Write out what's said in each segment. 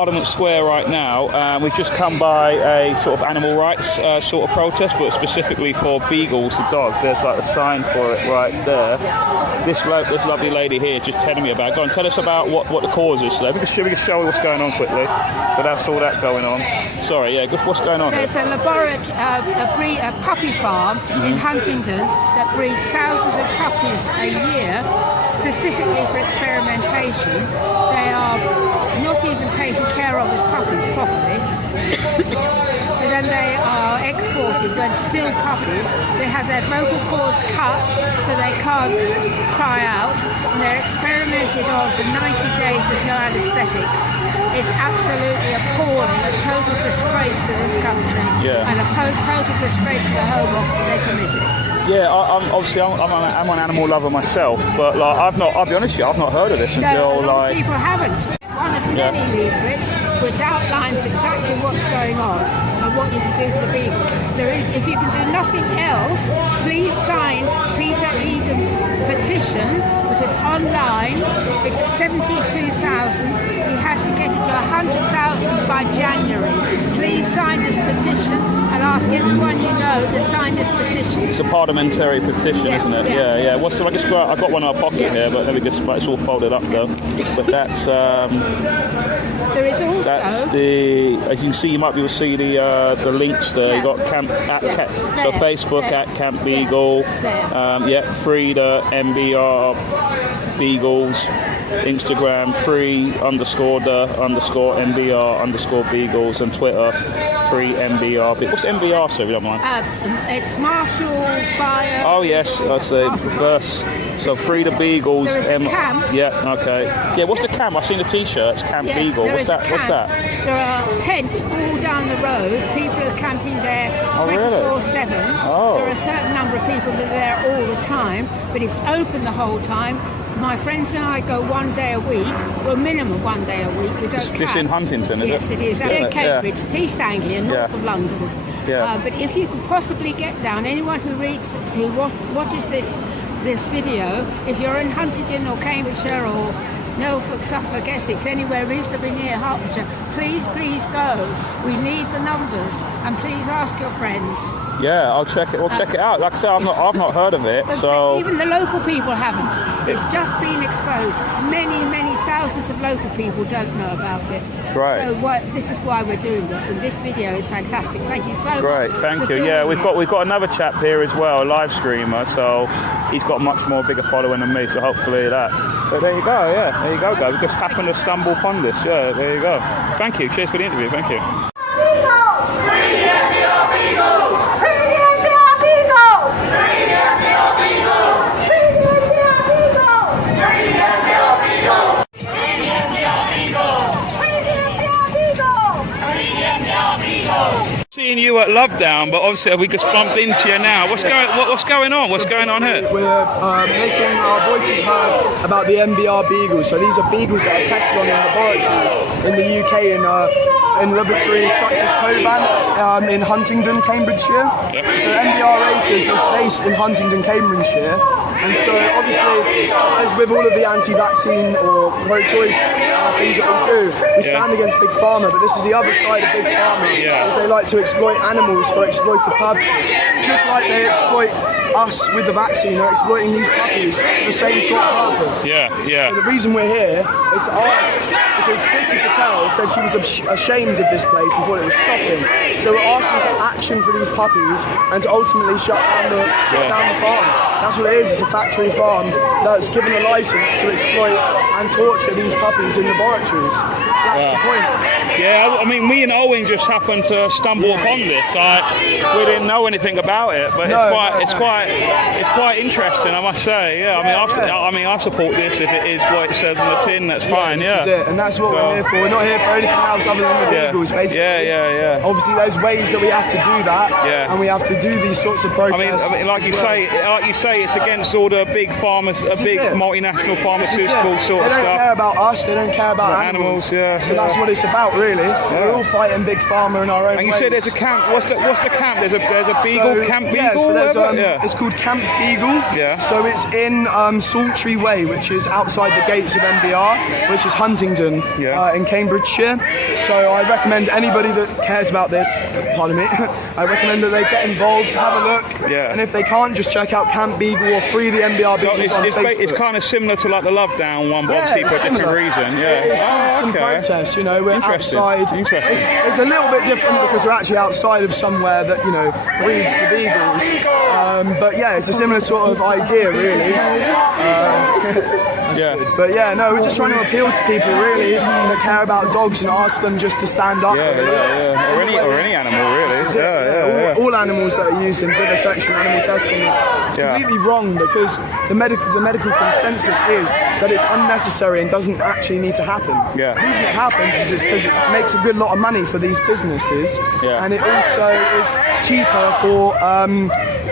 Parliament Square right now. We've just come by a sort of animal rights sort of protest, but specifically for beagles, the dogs. There's like a sign for it right there. This lovely lady here is just telling me about it. Go on, tell us about what the cause is today. We can show you what's going on quickly. So that's all that going on. Sorry, yeah, what's going on? There's a laboratory, a puppy farm in Huntingdon that breeds thousands of puppies a year, specifically for experimentation. They are not even taken care of as puppies properly. But then they are exported when still puppies. They have their vocal cords cut so they can't cry out, and they're experimented on for 90 days with no anaesthetic. It's absolutely appalling, a total disgrace to this country, and a total disgrace to the Home Office that they permit it. Yeah, I'm an animal lover myself, but like I'll be honest with you, I've not heard of this until like people haven't. One of many leaflets which outlines exactly what's going on and what you can do for the beagles. If you can do nothing else, please sign Peter Egan's petition, which is online. It's at 72,000. He has to get it to 100,000 by January. Please sign this petition and ask everyone you know to sign this petition. It's a parliamentary petition, isn't it? Yeah. Well, so I've got one in our pocket here, but let me just, it's all folded up though. But that's there is also, that's the, as you can see, you might be able to see the links there. You've got so Facebook at Camp Beagle, free the MBR Beagles, Instagram free _ MBR _ Beagles, and Twitter free MBR. What's MBR, so if you don't mind? It's Marshall Bio. Oh yes, I see. Reverse. So free the Beagles. Camp. Yeah, okay. Yeah, what's the camp? I've seen the T-shirts. Camp Beagle. What's that? There are tents all down the road. People are camping there 24/7. Oh. There are a certain number of people that are there all the time, but it's open the whole time. My friends and I go one day a week, well, minimum one day a week. We don't camp. This in Huntingdon, is it? Yes, it is. In Cambridge. It's East Anglia, north of London. But if you could possibly get down, anyone who reads this, who watches this video, if you're in Huntingdon or Cambridgeshire or Norfolk, Suffolk, Essex, anywhere reasonably near Hertfordshire, please go. We need the numbers, and please ask your friends. Yeah, I'll check it. We'll check it out. Like I say, I've not heard of it. So even the local people haven't. It's just been exposed. Many thousands of local people don't know about it. Right. So this is why we're doing this, and this video is fantastic. Thank you so much. Great, thank you. Yeah, we've got another chap here as well, a live streamer. So he's got much more bigger following than me. So hopefully that. But there you go. Yeah, there you go, guys. We just happened to stumble upon this. Yeah, there you go. Thank you. Cheers for the interview. Thank you. Seeing you at Lovedown, but obviously we just bumped into you now. What's going on? What's going on here? We're making our voices heard about the MBR Beagles. So these are beagles that are tested on in laboratories in the UK in laboratories such as Covance in Huntingdon, Cambridgeshire. Yep. So MBR Acres is based in Huntingdon, Cambridgeshire. And so obviously, as with all of the anti-vaccine or pro-choice things that we do, we stand against Big Pharma, but this is the other side of Big Pharma, as they like to exploit animals for exploitative purposes. Just like they exploit us with the vaccine, they're exploiting these puppies for the same sort of purpose. So the reason we're here is to ask, because Priti Patel said she was ashamed of this place and thought it was shocking. So we're asking for action for these puppies and to ultimately shut down the farm. That's what it is. It's a factory farm that's given a license to exploit and torture these puppies in laboratories. So that's the point. Yeah, I mean, me and Owen just happened to stumble upon this. We didn't know anything about it, but it's quite interesting, I must say. Yeah, I support this if it is what it says on the tin. That's fine. This is it, and that's what we're here for. We're not here for anything else other than the beagles, basically. Yeah. Obviously, there's ways that we have to do that, and we have to do these sorts of protests. I mean, like you say, it's against all the big multinational pharmaceutical sort of stuff. They don't care about us. They don't care about animals. So that's what it's about, really. We're all fighting Big Pharma in our own ways. And you said there's a camp. What's the camp? There's a beagle, Camp Beagle. It's called Camp Beagle. Yeah. So it's in Saltree Way, which is outside the gates of MBR, which is Huntingdon. testing in Cambridgeshire. So I recommend anybody that cares about this, pardon me, I recommend that they get involved, have a look, and if they can't, just check out Camp Beagle or Free the MBR Beagles on Facebook. It's kind of similar to like the Love Down one, but obviously for a different reason. It's some protest, you know, we're outside. It's a little bit different because we're actually outside of somewhere that, you know, breeds the beagles. But yeah, it's a similar sort of idea, really. But yeah, no, we're just trying to appeal to people really that care about dogs and ask them just to stand up. Or any animal, really. All animals that are used in vivisection animal testing is completely wrong, because the medical consensus is that it's unnecessary and doesn't actually need to happen. The reason it happens is because it makes a good lot of money for these businesses, and it also is cheaper for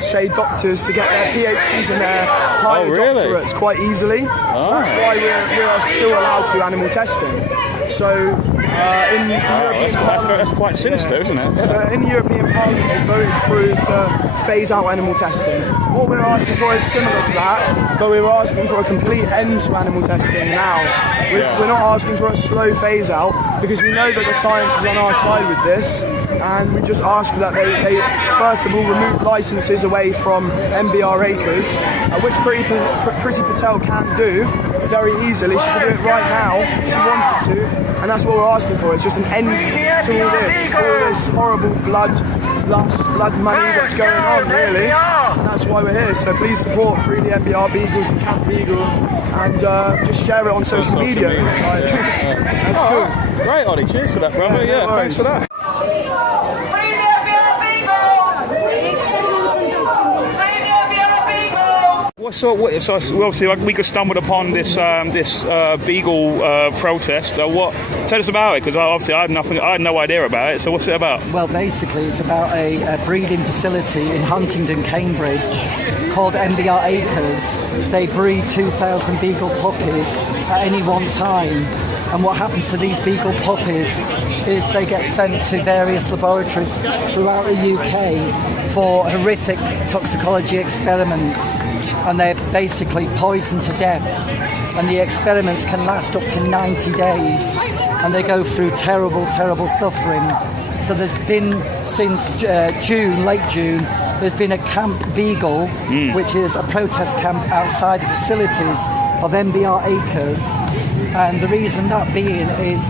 say doctors to get their PhDs and their higher doctorates quite easily. So that's why we are still allowed to do animal testing. So in the European Parliament, that's quite sinister, isn't it? So in the European Parliament, they voted through to phase out animal testing. What we're asking for is similar to that, but we're asking for a complete end to animal testing now. We're not asking for a slow phase out, because we know that the science is on our side with this, and we just ask that they first of all remove licences away from MBR acres, which Priti Patel can do very easily. She can do it right now if she wanted to, and that's what we're asking for. It's just an end to all this horrible blood money that's going on, really, and that's why we're here. So please support Free the MBR Beagles and Camp Beagle, and just share it on social media. That's cool. Great, Ollie. Cheers for that, brother. Thanks for that. So obviously we could stumbled upon this beagle protest. Tell us about it, because obviously I had no idea about it. So what's it about? Well, basically it's about a breeding facility in Huntingdon, Cambridge, called MBR Acres. They breed 2,000 beagle puppies at any one time. And what happens to these beagle puppies is they get sent to various laboratories throughout the UK for horrific toxicology experiments, and they're basically poisoned to death. And the experiments can last up to 90 days, and they go through terrible, terrible suffering. So there's been, since late June, there's been a Camp Beagle, which is a protest camp outside the facilities of MBR Acres. And the reason that being is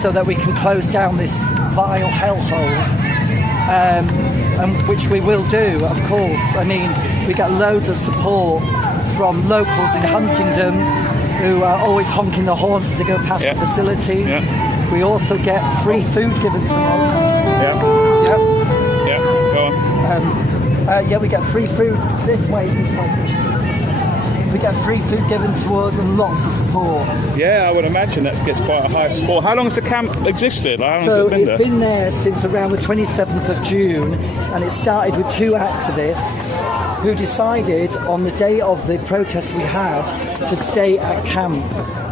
so that we can close down this vile hellhole, and which we will do, of course. I mean, we get loads of support from locals in Huntingdon who are always honking the horns as they go past the facility. We also get free food given to us. Go on. We get free food this way. We get free food given to us and lots of support. Yeah, I would imagine that gets quite a high support. How long has the camp existed? How long has it been there? It's been there since around the 27th of June, and it started with two activists who decided on the day of the protest we had to stay at camp,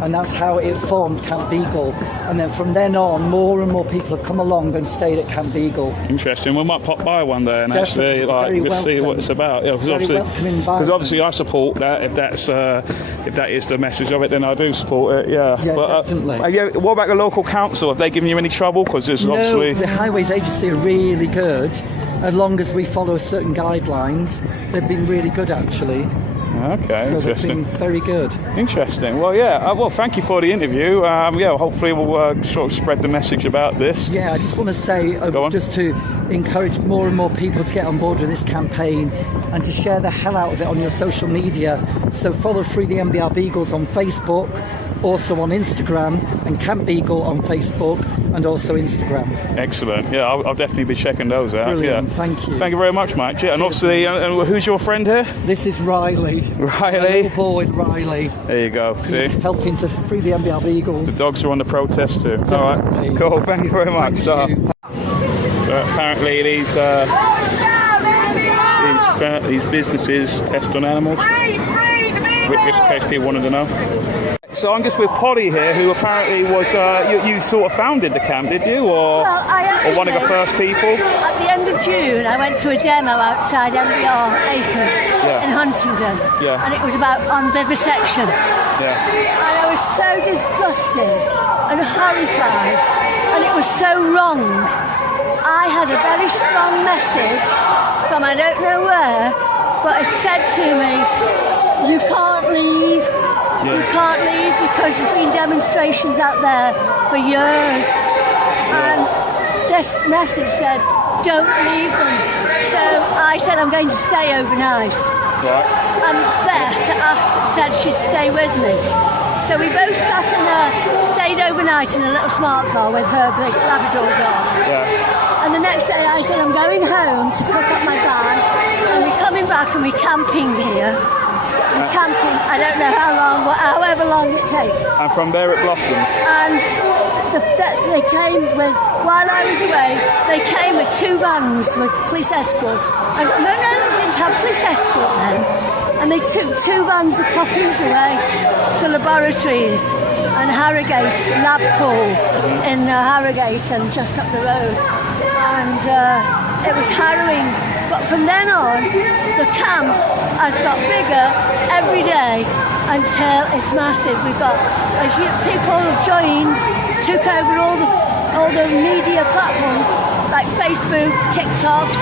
and that's how it formed Camp Beagle. And then from then on, more and more people have come along and stayed at Camp Beagle. Interesting. We might pop by one day and actually see what it's about. Because obviously I support that. If that is the message of it, then I do support it. Definitely. What about the local council? Have they given you any trouble? Because there's obviously the Highways Agency are really good. As long as we follow certain guidelines, they've been really good, actually. Okay, so interesting. They've been very good. Interesting. Well, thank you for the interview. Hopefully we'll sort of spread the message about this. Yeah, I just want to say, just to encourage more and more people to get on board with this campaign and to share the hell out of it on your social media. So follow Free the MBR Beagles on Facebook, also on Instagram, and Camp Beagle on Facebook and also Instagram. Excellent. Yeah, I'll definitely be checking those out. Brilliant. Yeah. Thank you. Thank you very much, mate. Yeah, and obviously, who's your friend here? This is Riley. Riley. Little boy, Riley. There you go. See, helping to free the MBR Beagles. The dogs are on the protest too. All right. Cool. Thank you very much. Apparently, these businesses test on animals, which in case people wanted to know. So I'm just with Polly here, who apparently was, you sort of founded the camp, did you? Or one of the first people? At the end of June, I went to a demo outside MBR Acres in Huntingdon. And it was on vivisection. And I was so disgusted and horrified, and it was so wrong. I had a very strong message from I don't know where, but it said to me, you can't leave. You can't leave because there's been demonstrations out there for years. And this message said, don't leave them. So I said, I'm going to stay overnight. Right. And Beth said she'd stay with me. So we both stayed overnight in a little smart car with her big Labrador dog. Yeah. And the next day I said, I'm going home to pick up my van, and we're coming back and we're camping here. We're camping, I don't know how long, however long it takes. And from there it blossomed. And they came with, while I was away, they came with 2 vans with police escort. And no, they didn't have police escort then. And they took 2 vans of poppies away to laboratories and Harrogate, Lab Pool in Harrogate and just up the road. And it was harrowing. But from then on, the camp has got bigger every day until it's massive. We've got people have joined, took over all the media platforms like Facebook, TikTok,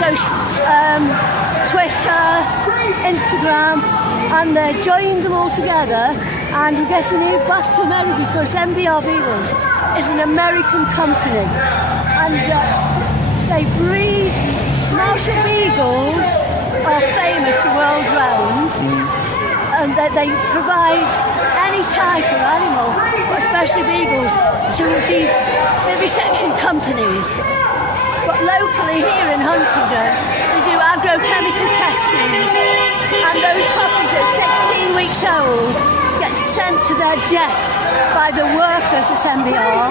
Twitter, Instagram, and they joined them all together. And we're getting it back to America because MBR Beagles is an American company, and they breed. Marshall Beagles are famous the world round, and they provide any type of animal, but especially beagles, to these vivisection companies. But locally here in Huntingdon, they do agrochemical testing, and those puppies at 16 weeks old get sent to their death by the workers at MBR,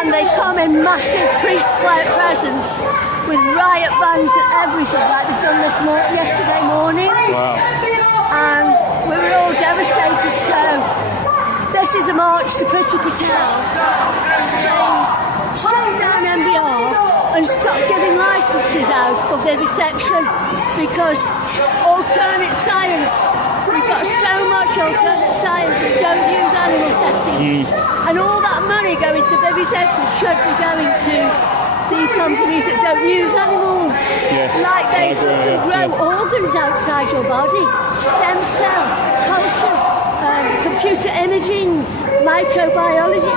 and they come in massive presents with riot bands and everything, like they've done yesterday morning. Wow. And we were all devastated. So this is a march to Priti Patel saying, shut down MBR and stop giving licences out for vivisection, because alternate science, we've got so much alternate science that don't use animal testing. And all that money going to vivisection should be going to these companies that don't use animals. Yes, like they can grow organs outside your body, stem cell cultures, computer imaging, microbiology,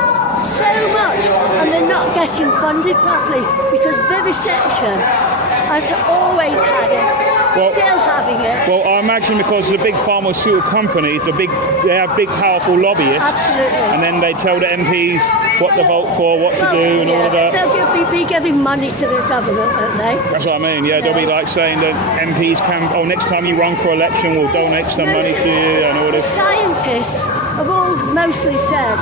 so much, and they're not getting funded properly because vivisection has always had it. Still having it. Well, I imagine because the big pharmaceutical companies, they have big, powerful lobbyists. Absolutely. And then they tell the MPs what to vote for, what to do, and all of that. They'll be giving money to the government, won't they? That's what I mean. Yeah, they'll be like saying that MPs can. Oh, next time you run for election, we'll donate some money to you and all this. Scientists have all mostly said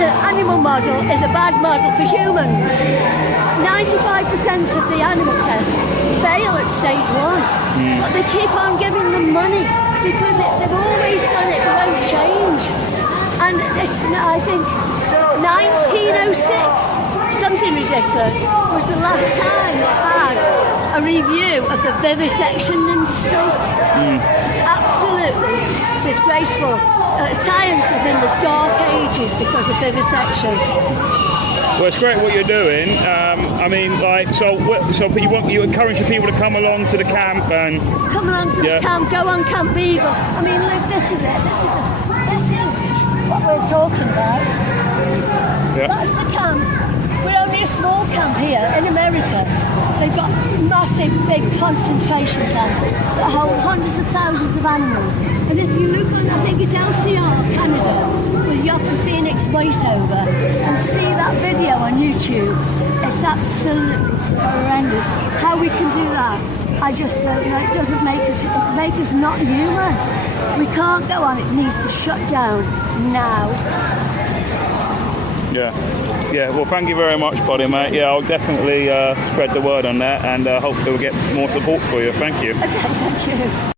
the animal model is a bad model for humans. 95% of the animal tests fail at stage 1, but they keep on giving them money because they've always done it, they won't change. And I think 1906, something ridiculous, was the last time they had a review of the vivisection industry. It's absolutely disgraceful. Science is in the dark ages because of vivisection. Well, it's great what you're doing. I mean, like, so you encourage your people to come along to the camp and come along to the camp. Go on Camp Beagle. I mean, look, this is it. This is what we're talking about. Yeah. That's the camp. We're only a small camp here in America. They've got massive, big concentration camps that hold hundreds of thousands of animals. And if you look on, I think it's LCR Canada with Joaquin Phoenix voiceover, and see that video on YouTube, it's absolutely horrendous. How we can do that, I just don't know. It doesn't make us not human. We can't go on. It needs to shut down now. Yeah, well, thank you very much, buddy, mate. Yeah, I'll definitely spread the word on that, and hopefully we'll get more support for you. Thank you. Okay, thank you.